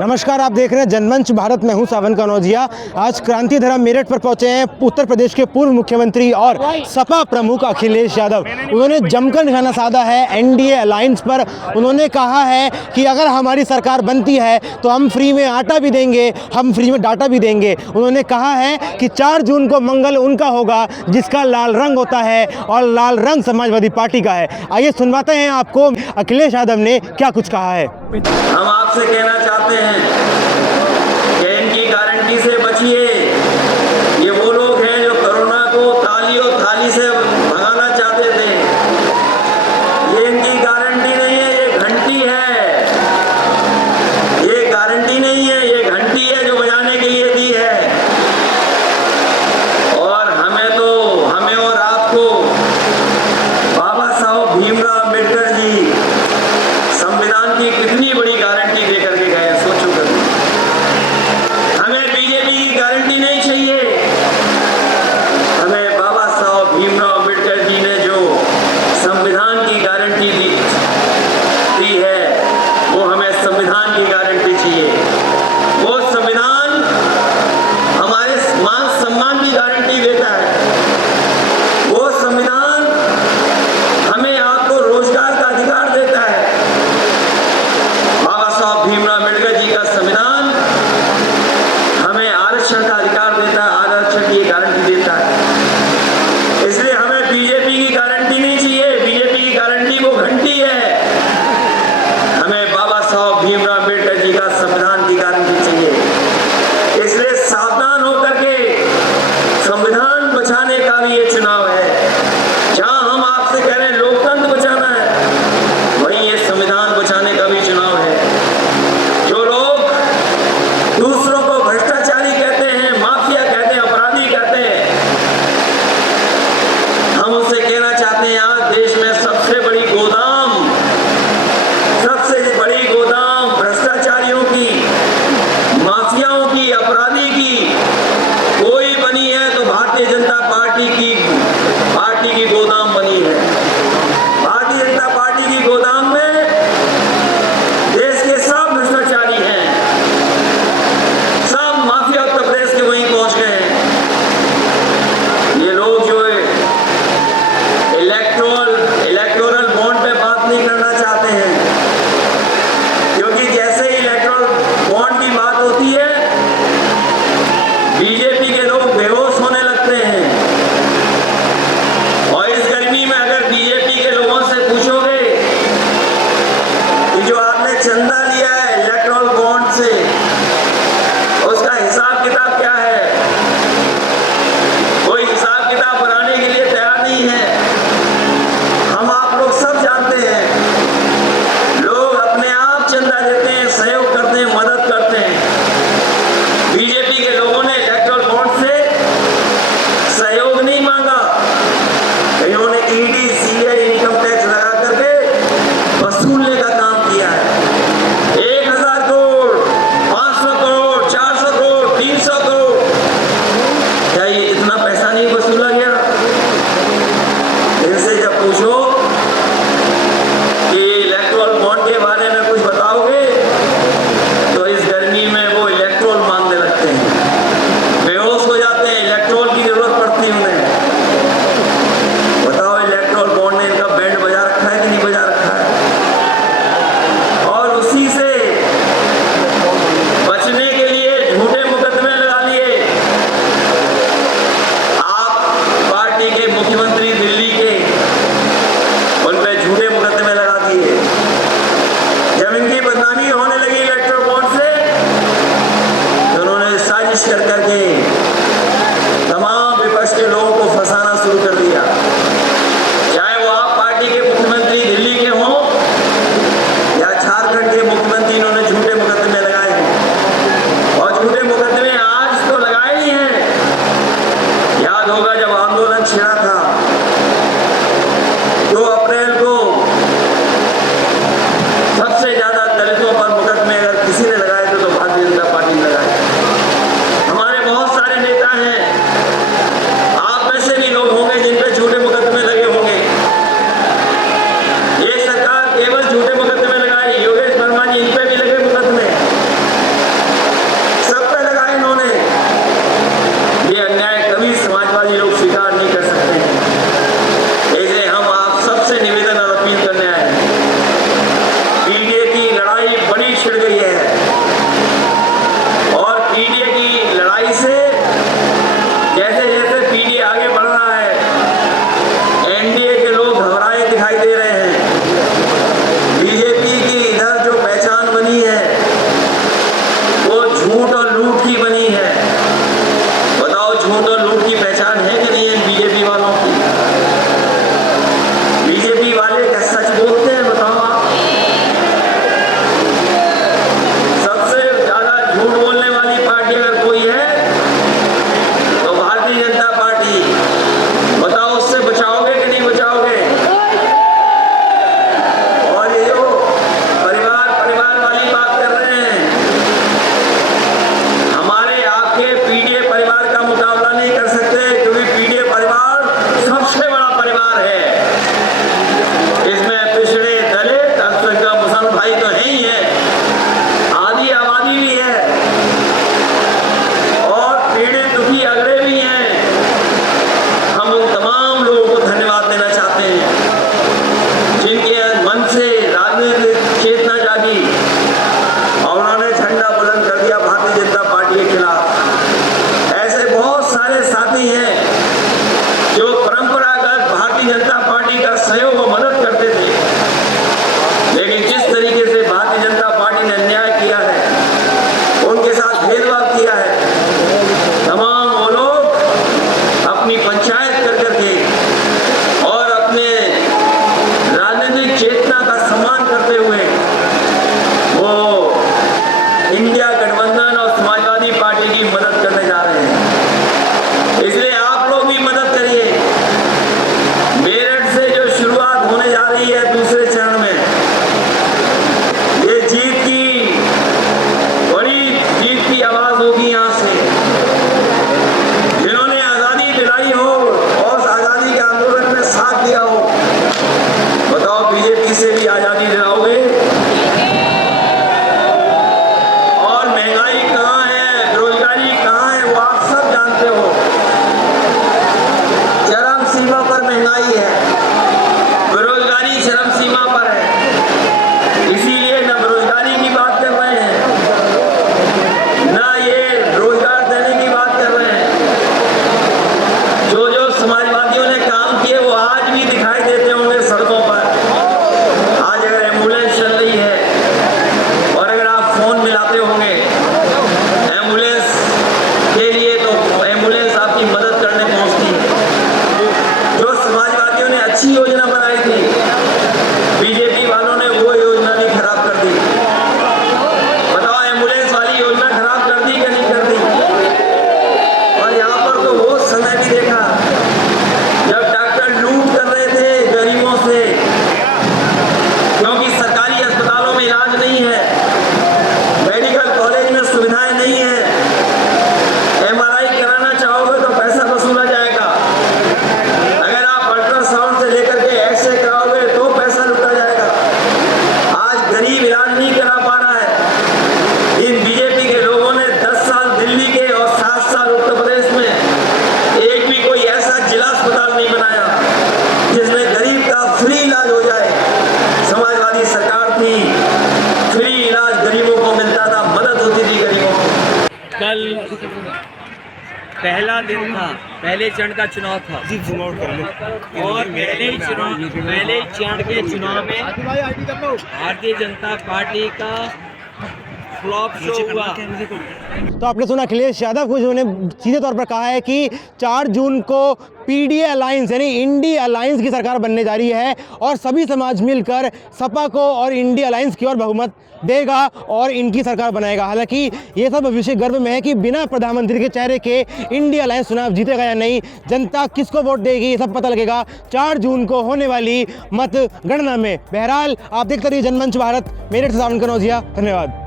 नमस्कार, आप देख रहे हैं जनमंच भारत। में हूं सावन कनौजिया। आज क्रांति धरम मेरठ पर पहुंचे हैं उत्तर प्रदेश के पूर्व मुख्यमंत्री और सपा प्रमुख अखिलेश यादव। उन्होंने जमकर निशाना साधा है एनडीए अलायंस पर। उन्होंने कहा है कि अगर हमारी सरकार बनती है तो हम फ्री में आटा भी देंगे, हम फ्री में डाटा भी देंगे। उन्होंने कहा है कि 4 जून को मंगल उनका होगा जिसका लाल रंग होता है और लाल रंग समाजवादी पार्टी का है। आइए सुनवाते हैं आपको अखिलेश यादव ने क्या कुछ कहा है। हम आपसे कहना चाहते हैं कि इनकी गारंटी से बचिए। ये वो लोग हैं जो कोरोना को ताली और थाली से भगाना चाहते थे। ये इनकी गारंटी नहीं है, ये घंटी है। ये गारंटी नहीं है, ये घंटी है जो बजाने के लिए दी है। और हमें और आपको बाबा साहब भीमराव अम्बेडकर जी संविधान की कितनी बड़ी गारंटी देकर के गए, सोचो कभी। हमें बीजेपी की गारंटी नहीं चाहिए। हमें बाबा साहब भीमराव अम्बेडकर जी ने जो संविधान की गारंटी दी है, वो हमें संविधान की गारंटी चाहिए। वो संविधान हमारे मान सम्मान की गारंटी देता है। वो संविधान हमें आपको रोजगार का अधिकार देता है। भीमराव अम्बेडकर जी का संविधान हमें आरक्षण का अधिकार देता है, आरक्षण की गारंटी देता है। इसलिए हमें बीजेपी की गारंटी नहीं चाहिए। बीजेपी की गारंटी वो घंटी है। हमें बाबा साहब भीमराव अम्बेडकर जी का संविधान की गारंटी चाहिए। इसलिए सावधान होकर के संविधान बचाने का भी ये चुनाव है। जहां हम आपसे कह रहे हैं लोकतंत्र बचाना है, वहीं ये संविधान बचाने का भी चुनाव है। दूसरों को भ्रष्टाचारी कहते हैं, माफिया कहते हैं, अपराधी कहते हैं, हम उनसे कहना चाहते हैं आज देश में सबसे बड़ी गोदाम भ्रष्टाचारियों की, माफियाओं की, अपराधी की कोई बनी है तो भारतीय जनता पार्टी की गोदाम बनी है। भारतीय जनता पार्टी की गोदाम में देश के सब भ्रष्टाचारी हैं। माफिया उत्तर प्रदेश के वहीं पहुंच गए हैं। ये लोग जो है इलेक्टोरल बॉन्ड पे बात नहीं करना चाहते हैं, क्योंकि जैसे ही इलेक्टोरल बॉन्ड की बात होती है बीजेपी के लोग बेहोश होने लगते हैं। और इस गर्मी में अगर बीजेपी के लोगों से पूछोगे कि जो आपने चंदा लिया है इलेक्टोरल बॉन्ड से, उसका हिसाब किताब क्या है, कोई हिसाब किताब बनाने के लिए तैयार नहीं है। हम आप लोग सब जानते हैं, लोग अपने आप चंदा देते हैं, सहयोग करते हैं, मदद करते हैं। बीजेपी के लोगों ने इलेक्टोरल बॉन्ड से सहयोग नहीं मांगा। इन्होंने ईडी, सीबीआई, इनकम टैक्स लगा करके वसूलने का काम किया है। 1000 करोड़, 500 करोड़, 400 करोड़, 300 करोड़, क्या ये इतना पैसा नहीं वसूला गया? इनसे जब पूछो कि इलेक्टोरल बॉन्ड के बारे में कुछ बताओगे तो इंडिया गठबंधन और समाजवादी पार्टी की मदद करने जा रहे हैं। इसलिए आप लोग भी मदद करिए। मेरठ से जो शुरुआत होने जा रही है दूसरे चरण में, ये जीत की बड़ी जीत की आवाज होगी। यहाँ से जिन्होंने आजादी दिलाई हो और उस आजादी के आंदोलन में साथ दिया हो, बताओ बीजेपी से भी आजादी दिलाओगे? और महंगाई कहाँ है, बेरोजगारी कहाँ है, वो आप सब जानते हो। चरम सीमा पर महंगाई है, बेरोजगारी चरम सीमा पर है। इसीलिए न बेरोजगारी की बात कर रहे हैं, ना ये रोजगार देने की बात कर रहे हैं। जो समाजवादियों ने काम किए वो आज भी दिखाई देते होंगे सड़कों पर। आज अगर एम्बुलेंस चल रही है और अगर आप फोन मिलाते होंगे एम्बुलेंस के लिए, तो एम्बुलेंस आपकी मदद करने पहुंचती है। जो समाजवादियों ने अच्छी योजना बनाई थी, बीजेपी वालों ने वो योजना भी खराब कर दी। बताओ एम्बुलेंस वाली योजना खराब कर दी कि नहीं कर दी? और यहाँ पर तो वो समय भी देखा जब डॉक्टर लूट कर रहे थे गरीबों से, क्योंकि सरकारी अस्पतालों में इलाज नहीं है, मेडिकल कॉलेज में सुविधाएं नहीं है। एमआरआई कराना चाहोगे तो पैसा वसूला जाएगा, अगर आप अल्ट्रासाउंड से लेकर के एक्सरे कराओगे तो पैसा लूटा जाएगा। आज गरीब इलाज नहीं करा पा रहा है। इन बीजेपी के लोगों ने 10 साल दिल्ली के और 7 साल उत्तर प्रदेश में एक भी कोई ऐसा जिला अस्पताल नहीं बनाया जिसमें गरीब का फ्री इलाज हो जाए। समाजवादी सरकार थी, फ्री इलाज गरीबों को मिलता था, मदद होती थी गरीबों को। कल पहला दिन था, पहले चरण का चुनाव था और पहले चरण के चुनाव में भारतीय जनता पार्टी का फ्लॉप शो हुआ। तो आपने सुना अखिलेश यादव को, जिन्होंने सीधे तौर पर कहा है कि 4 जून को पीडीए अलायंस यानी इंडी अलायंस की सरकार बनने जा रही है और सभी समाज मिलकर सपा को और इंडी अलायंस की ओर बहुमत देगा और इनकी सरकार बनाएगा। हालांकि ये सब भविष्य गर्भ में है कि बिना प्रधानमंत्री के चेहरे के इंडी अलायंस चुनाव जीतेगा या नहीं, जनता किसको वोट देगी, ये सब पता लगेगा 4 जून को होने वाली मतगणना में। बहरहाल आप देखते रहिए जनमंच भारत। मेरठ से सावन कनौजिया, धन्यवाद।